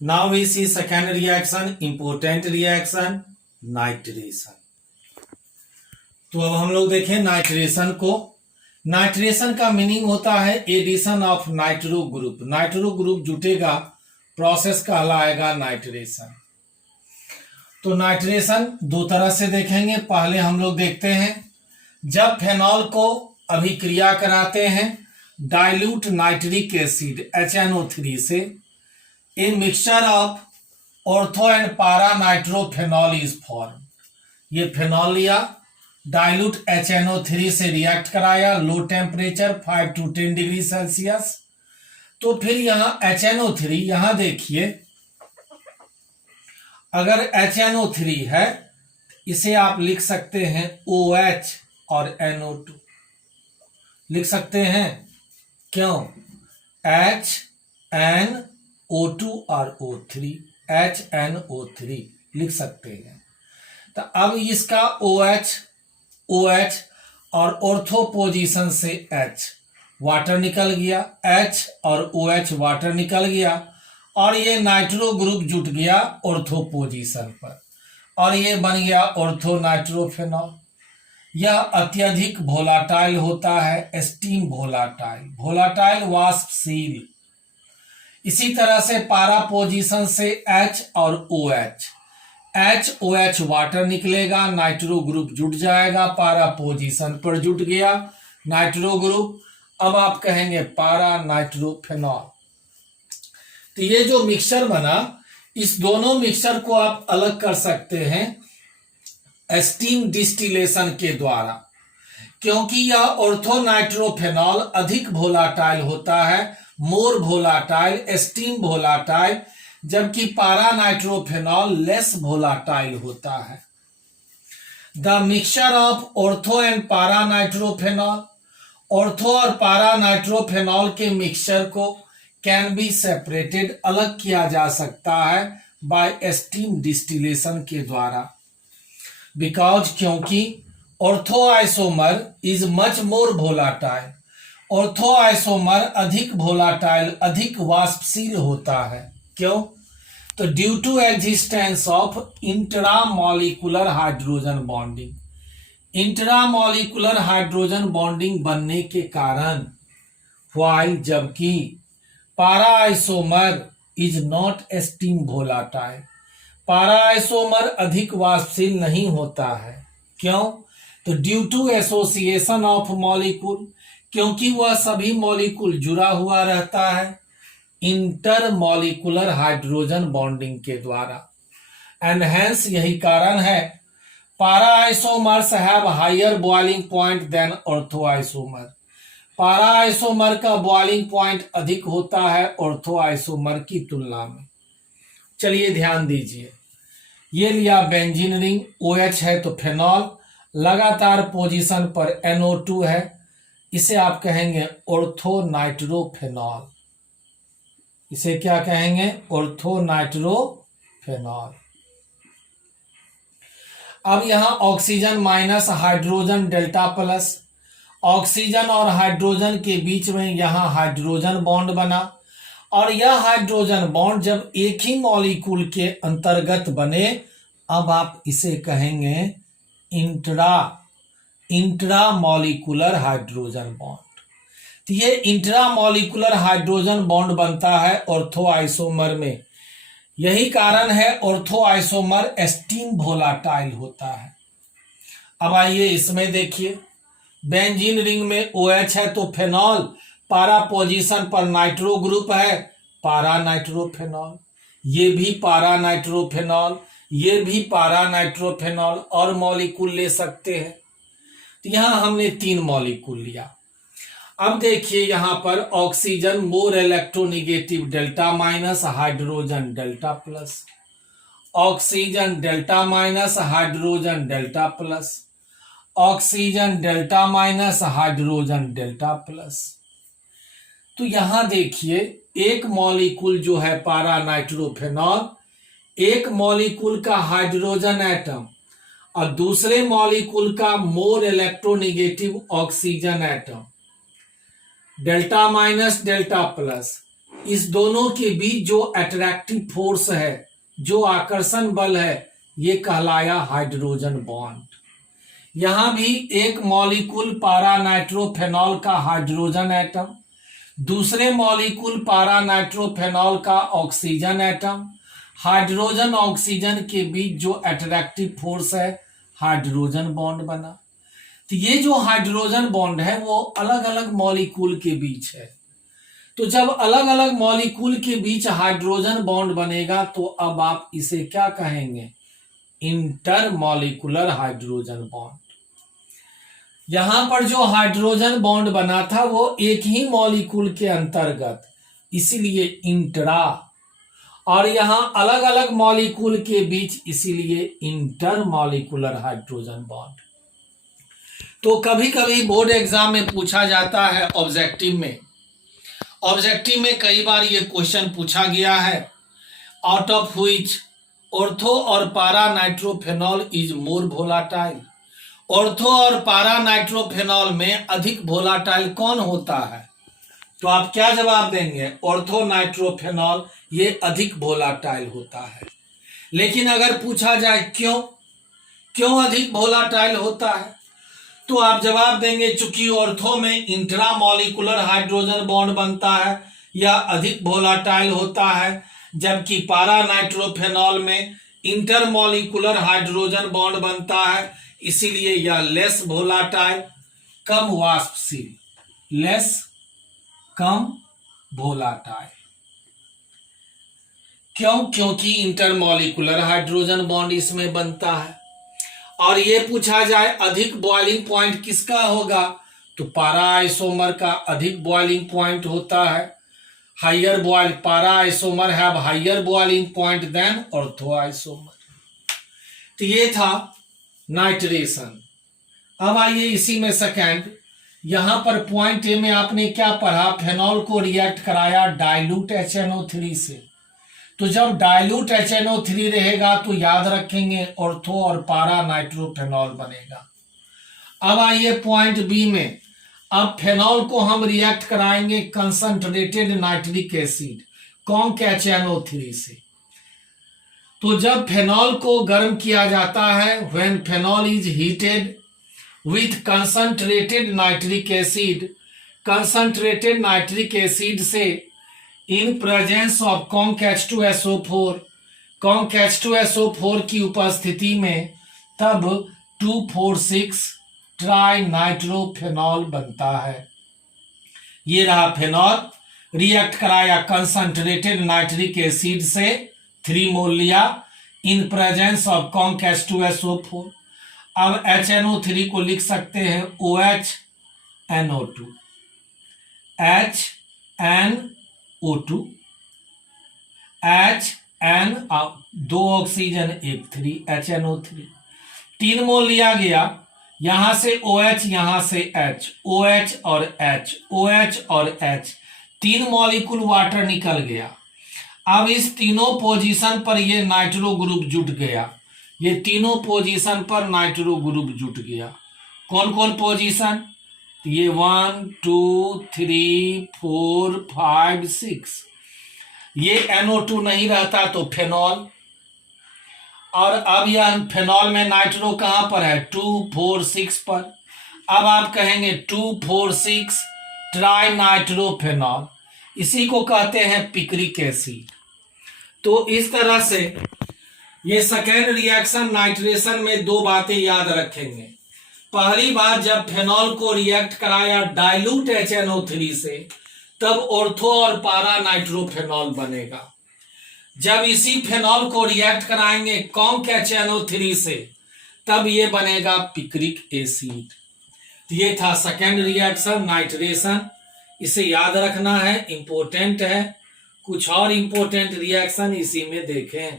Now we see second reaction, important reaction, nitration. तो अब हम लोग देखें नाइट्रेशन को। नाइट्रेशन का मीनिंग होता है addition of nitro group. Nitro group जुटेगा, प्रोसेस कहलाएगा नाइट्रेशन। तो नाइट्रेशन दो तरह से देखेंगे। पहले हम लोग देखते हैं जब फेनॉल को अभिक्रिया कराते हैं डाइल्यूट नाइट्रिक एसिड HNO3 से, a mixture of ortho and para nitrophenol is form. ये फेनॉल लिया, डाइल्यूट HNO3 से रिएक्ट कराया, low temperature 5 to 10 degree Celsius. तो फिर यहां HNO3, यहां देखिए अगर HNO3 है इसे आप लिख सकते हैं OH और NO2 लिख सकते हैं। क्यों? HNO2 और O3, HNO3 लिख सकते हैं। तो अब इसका OH और ऑर्थो पोजीशन से H वाटर निकल गया, H और OH वाटर निकल गया और ये नाइट्रो ग्रुप जुट गया ऑर्थो पोजीशन पर और ये बन गया ऑर्थो नाइट्रोफेनॉल। यह अत्यधिक वोलाटाइल होता है, स्टीम वोलाटाइल, वोलाटाइल वाष्पशील। इसी तरह से पारा पोजीशन से H और OH वाटर निकलेगा, नाइट्रो ग्रुप जुट जाएगा, पारा पोजीशन पर जुट गया नाइट्रो ग्रुप। अब आप कहेंगे पारा नाइट्रोफेनॉल। तो ये जो मिक्सचर बना, इस दोनों मिक्सचर को आप अलग कर सकते हैं स्टीम डिस्टिलेशन के द्वारा, क्योंकि यह ऑर्थो नाइट्रोफेनॉल अधिक वोलाटाइल होता है, मोर वोलाटाइल, स्टीम वोलाटाइल, जबकि पारा नाइट्रोफेनॉल लेस वोलाटाइल होता है। The mixture of ortho and para nitrophenol, ortho और पारा नाइट्रोफेनॉल के मिक्सचर को कैन बी सेपरेटेड, अलग किया जा सकता है बाय स्टीम डिस्टिलेशन के द्वारा। बिकॉज क्योंकि ortho isomer is much more volatile, ortho isomer अधिक वोलाटाइल, अधिक वाष्पशील होता है। क्यों? तो due to existence of intramolecular hydrogen bonding, intramolecular hydrogen bonding बनने के कारण, व्हाइल जबकि para isomer is not steam volatile, para isomer अधिक वाष्पशील नहीं होता है। क्यों? तो due to association of molecule, क्योंकि वह सभी मॉलिक्यूल जुड़ा हुआ रहता है इंटरमॉलिक्यूलर हाइड्रोजन बॉन्डिंग के द्वारा। एंड हेंस यही कारण है para isomers have higher boiling point than ortho isomer. Para isomer का बॉइलिंग पॉइंट अधिक होता है ऑर्थो आइसोमर की तुलना में। चलिए ध्यान दीजिए, ये लिया बेंजीन रिंग, OH है तो फेनॉल, लगातार पोजीशन पर NO2 है, इसे आप कहेंगे ऑर्थो नाइट्रोफेनॉल। इसे क्या कहेंगे? ऑर्थो नाइट्रोफेनॉल। अब यहां oxygen minus hydrogen delta plus, oxygen और हाइड्रोजन के बीच में यहां हाइड्रोजन बॉन्ड बना और यह हाइड्रोजन बॉन्ड जब एक ही मॉलिक्यूल के अंतर्गत बने, अब आप इसे कहेंगे इंट्रामॉलिक्यूलर हाइड्रोजन बॉन्ड। तो ये इंट्रामॉलिक्यूलर हाइड्रोजन बॉन्ड बनता है ऑर्थो आइसोमर में। यही कारण है ऑर्थो आइसोमर स्टीम वोलाटाइल होता है। अब आइए इसमें देखिए, बेंजीन रिंग में OH है तो फेनॉल, पारा पोजीशन पर नाइट्रो ग्रुप है, पारा नाइट्रोफेनॉल, ये भी पारा नाइट्रोफेनॉल, ये भी पारा नाइट्रोफेनॉल, और मॉलिक्यूल ले सकते हैं। तो यहां हमने 3 मॉलिक्यूल लिया। अब देखिए यहां पर oxygen more electronegative delta minus hydrogen delta plus, oxygen delta minus hydrogen delta plus, oxygen delta minus hydrogen delta plus. तो यहां देखिए एक मॉलिक्यूल जो है पारा नाइट्रोफेनॉल, एक मॉलिक्यूल का हाइड्रोजन एटम और दूसरे मॉलिक्यूल का more electronegative oxygen atom, delta minus delta plus, इस दोनों के बीच जो अट्रैक्टिव फोर्स है, जो आकर्षण बल है, ये कहलाया हाइड्रोजन बॉन्ड। यहां भी एक मॉलिक्यूल पारा नाइट्रोफेनॉल का हाइड्रोजन एटम, दूसरे मॉलिक्यूल पारा नाइट्रोफेनॉल का ऑक्सीजन एटम, हाइड्रोजन ऑक्सीजन के बीच जो अट्रैक्टिव फोर्स है, हाइड्रोजन बॉन्ड बना। तो ये जो हाइड्रोजन बॉन्ड है वो अलग अलग मॉलिक्यूल के बीच है। तो जब अलग अलग मॉलिक्यूल के बीच हाइड्रोजन बॉन्ड बनेगा तो अब आप इसे क्या कहेंगे? Intermolecular hydrogen bond. यहां पर जो हाइड्रोजन बॉन्ड बना था वो एक ही मॉलिक्यूल के अंतर्गत, इसीलिए इंट्रा, और यहां अलग अलग मॉलिक्यूल के बीच, इसीलिए इंटरमॉलिक्यूलर हाइड्रोजन बॉन्ड। तो कभी कभी बोर्ड एग्जाम में पूछा जाता है ऑब्जेक्टिव में। ऑब्जेक्टिव में कई बार ये क्वेश्चन पूछा गया है, आउट ऑफ व्हिच ऑर्थो और पारा nitrophenol is more volatile. Ortho और पारा नाइट्रोफेनॉल में अधिक वोलाटाइल कौन होता है? तो आप क्या जवाब देंगे? ऑर्थो नाइट्रोफेनॉल ये अधिक वोलाटाइल होता है। लेकिन अगर पूछा जाए क्यों अधिक वोलाटाइल होता है, तो आप जवाब देंगे चूंकि ऑर्थो में इंट्रामॉलिक्यूलर हाइड्रोजन बॉन्ड बनता है, यह अधिक वोलाटाइल होता है, जबकि पारा नाइट्रोफेनॉल में इंटरमॉलिक्यूलर हाइड्रोजन बॉन्ड बनता है, इसीलिए यह लेस वोलाटाइल, कम वाष्पशील, लेस, कम वोलाटाइल। क्योंकि इंटरमॉलिक्यूलर हाइड्रोजन बॉन्ड इसमें बनता है। और ये पूछा जाए अधिक बॉइलिंग पॉइंट किसका होगा, तो पारा आइसोमर का अधिक बॉइलिंग पॉइंट होता है। Higher boil para isomer have higher boiling point than ortho isomer. तो ये था नाइट्रेशन। अब आइए इसी में सेकेंड, यहां पर पॉइंट ए में आपने क्या पढ़ा? फेनॉल को रिएक्ट कराया डाइल्यूट HNO3 से। तो जब डाइल्यूट HNO3 रहेगा तो याद रखेंगे ऑर्थो और पारा नाइट्रोफेनॉल बनेगा। अब आइए पॉइंट बी में, अब फेनॉल को हम रिएक्ट कराएंगे concentrated nitric acid conc HNO3 से। तो जब फेनॉल को गर्म किया जाता है, when phenol is heated with concentrated nitric acid, concentrated nitric acid से in presence of conc H2SO4, conc H2SO4 की उपस्थिति में, तब 2,4,6 ट्राई नाइट्रोफेनॉल बनता है। ये रहा फेनॉल, रिएक्ट कराया कंसंट्रेटेड नाइट्रिक एसिड से, 3 मोल लिया, इन प्रेजेंस ऑफ कॉन्क H2SO4। अब HNO3 को लिख सकते हैं OHNO2, HNO2, HN, 2 oxygen 1 3, HNO3, 3 मोल लिया गया, यहां से OH, यहां से H, OH और H, OH और H, 3 मॉलिक्यूल वाटर निकल गया। अब इस तीनों पोजीशन पर ये नाइट्रो ग्रुप जुट गया, ये तीनों पोजीशन पर नाइट्रो ग्रुप जुट गया। कौन कौन पोजीशन? ये 1 2 3 4 5 6। ये NO2 नहीं रहता तो फेनॉल, और अब यह फेनॉल में नाइट्रो कहां पर है? 2 4 6 पर। अब आप कहेंगे 2 4 6 ट्राई नाइट्रोफेनॉल, इसी को कहते हैं पिक्रिक एसिड। तो इस तरह से ये सेकेंड रिएक्शन नाइट्रेशन में 2 बातें याद रखेंगे। पहली बात, जब फेनॉल को रिएक्ट कराया डाइल्यूट HNO3 से, तब ऑर्थो और पारा नाइट्रोफेनॉल बनेगा। जब इसी फेनॉल को रिएक्ट कराएंगे कॉन्क HNO3 से, तब ये बनेगा पिक्रिक एसिड। ये था सेकेंड रिएक्शन नाइट्रेशन, इसे याद रखना है, इंपॉर्टेंट है। कुछ और इंपॉर्टेंट रिएक्शन इसी में देखें।